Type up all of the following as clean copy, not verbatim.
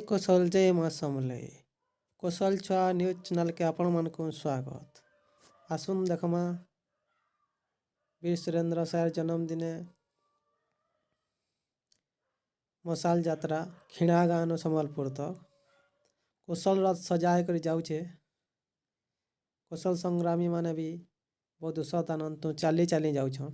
जय कौशल जय माँ समले कौशल छुआ न्यूज चैनल के आपण मान को स्वागत। आसुन देखमा वीर सुरेंद्र सार जन्मदिने मशाल यात्रा खिणा गाँव संबलपुर तक कौशल रथ सजाए कर जाऊे। कौशल संग्रामी माने भी बहुत उत्साह आनंद तो चली चली जाऊँ।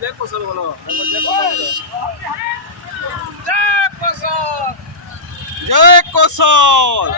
जय कौशल बोलो। जय कौशल जय कौशल।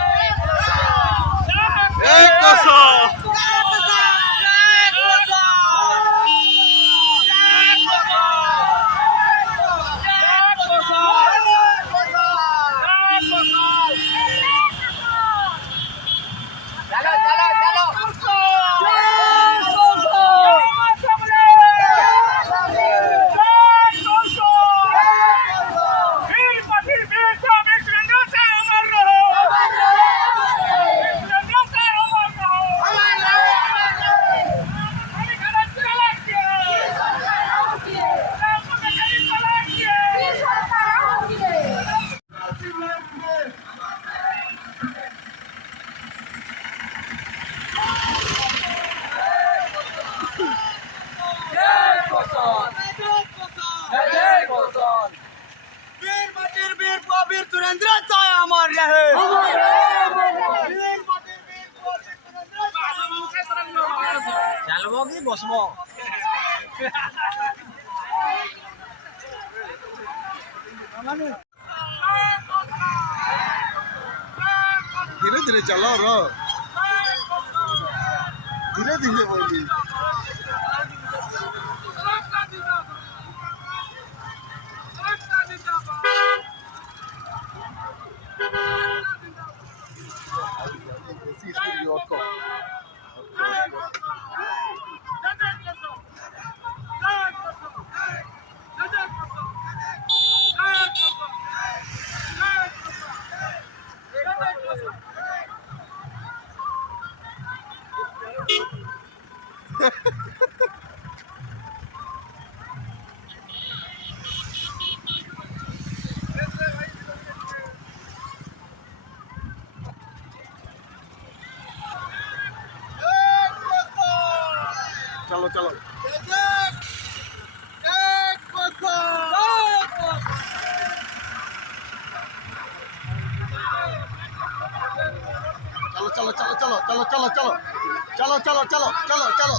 वीर सुरेंद्र चाहे अमर रहे। चलबो कि बसबो धीरे धीरे चलो रो धीरे धीरे बोली। चलो चलो चलो चलो चलो चलो चलो चलो चलो चलो चलो चलो चलो।